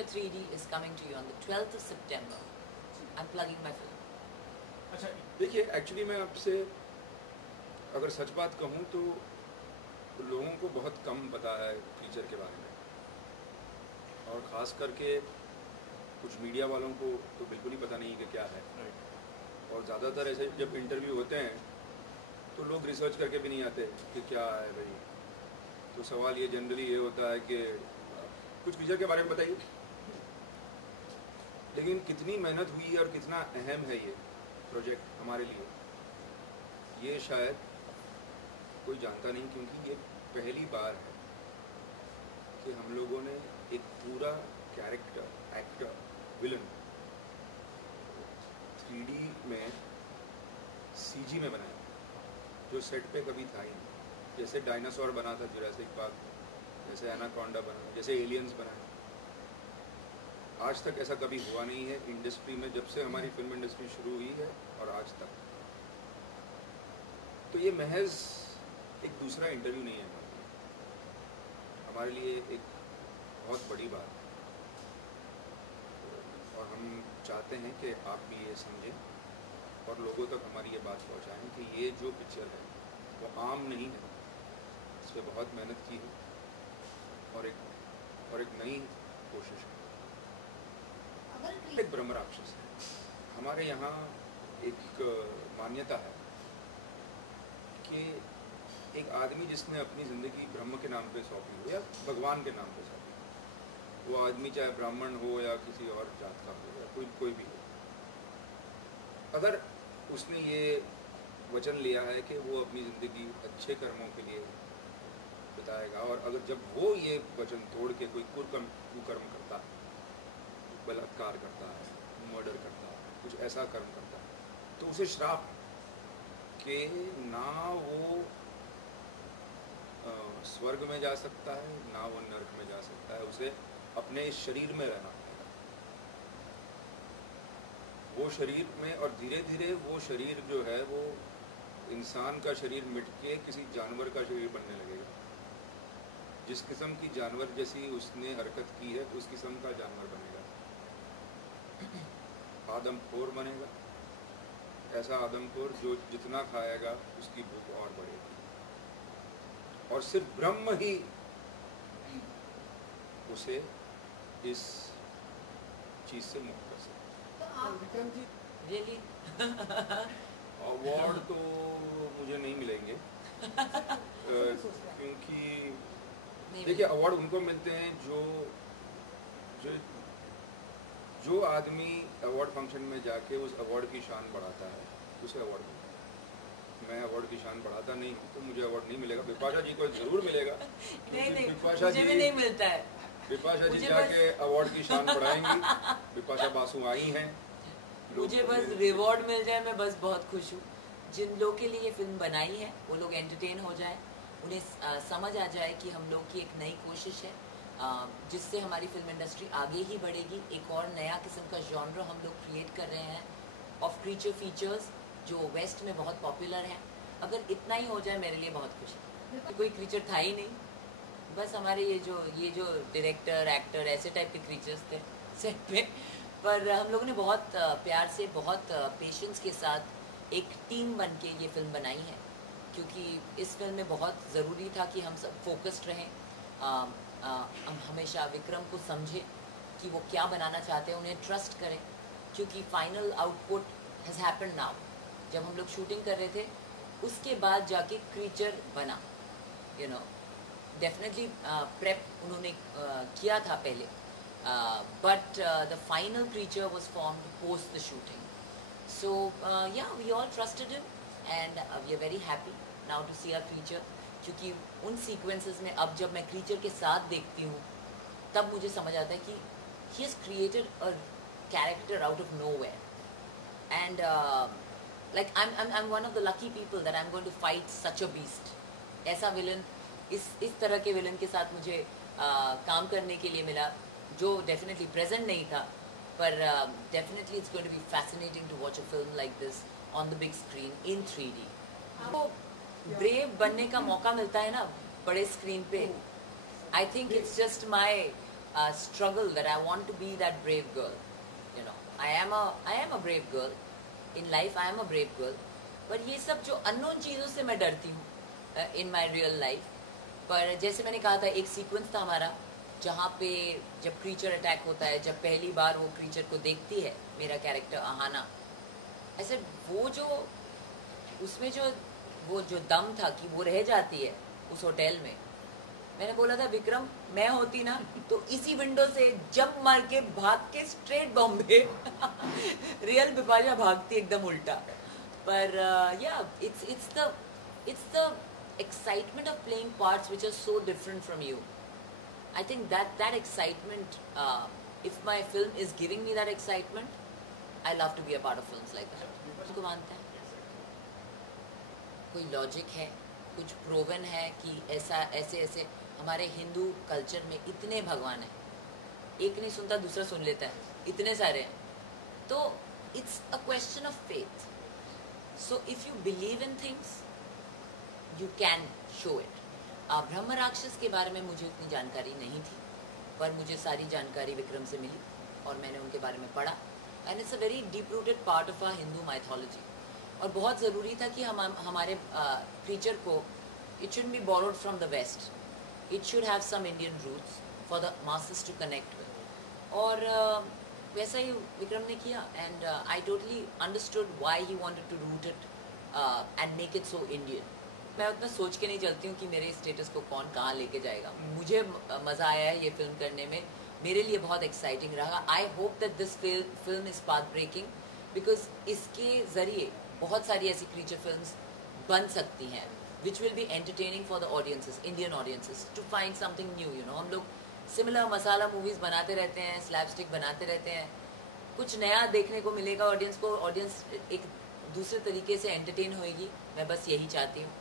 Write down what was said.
3D is coming to you on the 12th of September. I'm plugging my film. अच्छा देखिए, actually मैं आपसे अगर सच बात कहूँ तो लोगों को बहुत कम पता है फीचर के बारे में, और ख़ास करके कुछ मीडिया वालों को तो बिल्कुल ही पता नहीं कि क्या है। और ज़्यादातर ऐसे जब इंटरव्यू होते हैं तो लोग रिसर्च करके भी नहीं आते कि क्या है भाई। तो सवाल ये जनरली ये होता है कि कुछ फीचर के बारे में बताइए, लेकिन कितनी मेहनत हुई है और कितना अहम है ये प्रोजेक्ट हमारे लिए, ये शायद कोई जानता नहीं, क्योंकि ये पहली बार है कि हम लोगों ने एक पूरा कैरेक्टर, एक्टर, विलन 3D में CG में बनाया, जो सेट पे कभी था ही नहीं। जैसे डायनासोर बना था जुरासिक पार्क, जैसे एनाकोंडा बना, जैसे एलियंस बनाए, आज तक ऐसा कभी हुआ नहीं है इंडस्ट्री में, जब से हमारी फिल्म इंडस्ट्री शुरू हुई है और आज तक। तो ये महज एक दूसरा इंटरव्यू नहीं है हमारे लिए, एक बहुत बड़ी बात है। और हम चाहते हैं कि आप भी ये समझें और लोगों तक हमारी ये बात पहुंचाएं कि ये जो पिक्चर है वो आम नहीं है, इस पर बहुत मेहनत की है और एक नई कोशिश है। एक ब्रह्म राक्षस है। हमारे यहाँ एक मान्यता है कि एक आदमी जिसने अपनी ज़िंदगी ब्रह्म के नाम पे सौंपी हो या भगवान के नाम पे सौंपी हो, वो आदमी चाहे ब्राह्मण हो या किसी और जात का हो या कोई भी हो, अगर उसने ये वचन लिया है कि वो अपनी ज़िंदगी अच्छे कर्मों के लिए बिताएगा, और अगर जब वो ये वचन तोड़ के कोई कुकर्म करता है, बलात्कार करता है, मर्डर करता है, कुछ ऐसा कर्म करता है, तो उसे श्राप कि ना वो स्वर्ग में जा सकता है, ना वो नरक में जा सकता है, उसे अपने इस शरीर में रहना पड़ेगा, वो शरीर में। और धीरे धीरे वो शरीर जो है वो इंसान का शरीर मिट के किसी जानवर का शरीर बनने लगेगा। जिस किस्म की जानवर जैसी उसने हरकत की है उस किस्म का जानवर बनेगा, आदमखोर बनेगा, ऐसा आदमखोर जो जितना खाएगा उसकी भूख और बढ़ेगी, और सिर्फ ब्रह्म ही उसे इस चीज से मुक्त कर सकता है। विक्रम जी Really? अवार्ड तो मुझे नहीं मिलेंगे क्योंकि देखिए, अवार्ड उनको मिलते हैं जो जो आदमी अवार्ड फंक्शन में जाके उस अवार्ड की शान बढ़ाता है, उसे अवार्ड मिलता है। मैं अवार्ड की शान बढ़ाता नहीं हूँ तो मुझे अवार्ड नहीं मिलेगा। बिपाशा जी को जरूर मिलेगा, नहीं, बिपाशा मुझे भी नहीं मिलता है। बिपाशा जी मुझे जाके अवार्ड की शान बढ़ाएंगी। बिपाशा बासु आई हैं, मुझे बस रिवॉर्ड मिल जाए, मैं बस बहुत खुश हूँ। जिन लोग के लिए ये फिल्म बनाई है वो लोग एंटरटेन हो जाए, उन्हें समझ आ जाए कि हम लोग की एक नई कोशिश है जिससे हमारी फिल्म इंडस्ट्री आगे ही बढ़ेगी। एक और नया किस्म का जॉनर हम लोग क्रिएट कर रहे हैं ऑफ क्रीचर फीचर्स, जो वेस्ट में बहुत पॉपुलर हैं। अगर इतना ही हो जाए मेरे लिए बहुत खुशी है। कोई क्रीचर था ही नहीं, बस हमारे ये जो डायरेक्टर, एक्टर, ऐसे टाइप के क्रीचर्स थे सेट पे। पर हम लोगों ने बहुत प्यार से, बहुत पेशेंस के साथ एक टीम बन के ये फिल्म बनाई है, क्योंकि इस फिल्म में बहुत ज़रूरी था कि हम सब फोकस्ड रहें। हम हमेशा विक्रम को समझें कि वो क्या बनाना चाहते हैं, उन्हें ट्रस्ट करें, क्योंकि final output has happened now. जब हम लोग शूटिंग कर रहे थे उसके बाद जाके क्रीचर बना, यू नो। डेफिनेटली प्रेप उन्होंने किया था पहले, but the final creature was formed post the shooting. So yeah, we all trusted him and we are very happy now to see our creature. क्योंकि उन सीक्वेंसेस में अब जब मैं क्रीचर के साथ देखती हूँ तब मुझे समझ आता है कि he has created a character out of nowhere, and like I'm one of the lucky people that I'm going to fight such a beast. ऐसा विलन, इस तरह के विलन के साथ मुझे काम करने के लिए मिला, जो डेफिनेटली प्रेजेंट नहीं था, पर definitely it's going to be fascinating to watch a film like this on the big screen in 3D। वो ब्रेव बनने का मौका मिलता है ना बड़े स्क्रीन पे, I think it's just my struggle that I want to be that brave girl. You know, I am a brave girl. In life I am a brave girl. पर ये सब जो unknown चीज़ों से मैं डरती हूँ in my real life. पर जैसे मैंने कहा था, एक सीक्वेंस था हमारा जहाँ पे जब क्रीचर अटैक होता है, जब पहली बार वो क्रीचर को देखती है मेरा कैरेक्टर आहाना, ऐसे वो जो उसमें जो वो जो दम था कि वो रह जाती है उस होटल में, मैंने बोला था विक्रम मैं होती ना तो इसी विंडो से जंप मार के भाग के स्ट्रेट बॉम्बे रियल बिपाशा भागती एकदम उल्टा. पर या it's the excitement of playing parts which are so different from you. I think that excitement, if my film is giving me that excitement, I love to be a part of films like that. उसको मानते हैं कोई logic है, कुछ proven है कि ऐसा ऐसे ऐसे. हमारे हिंदू कल्चर में इतने भगवान हैं, एक नहीं सुनता दूसरा सुन लेता है, इतने सारे हैं. तो it's a question of faith. So if you believe in things you can show it. ब्रह्म राक्षस के बारे में मुझे उतनी जानकारी नहीं थी, पर मुझे सारी जानकारी विक्रम से मिली और मैंने उनके बारे में पढ़ा. And it's a very deep rooted part of our Hindu mythology. और बहुत ज़रूरी था कि हमारे क्रीचर को, it should be borrowed from the west. It should have some Indian roots for the masses to connect with. और वैसा ही विक्रम ने किया. And I totally understood why he wanted to root it and make it so Indian. मैं उतना सोच के नहीं चलती हूँ कि मेरे स्टेटस को कौन कहाँ लेके जाएगा. मुझे मज़ा आया है ये फिल्म करने में, मेरे लिए बहुत एक्साइटिंग रहा. I hope that this film is path breaking, because इसके ज़रिए बहुत सारी ऐसी क्रीचर फिल्म्स बन सकती हैं which will be entertaining for the audiences, Indian audiences, to find something new. You know, हम लोग सिमिलर मसाला मूवीज़ बनाते रहते हैं, स्लैपस्टिक बनाते रहते हैं. कुछ नया देखने को मिलेगा ऑडियंस को, ऑडियंस एक दूसरे तरीके से एंटरटेन होएगी. मैं बस यही चाहती हूँ.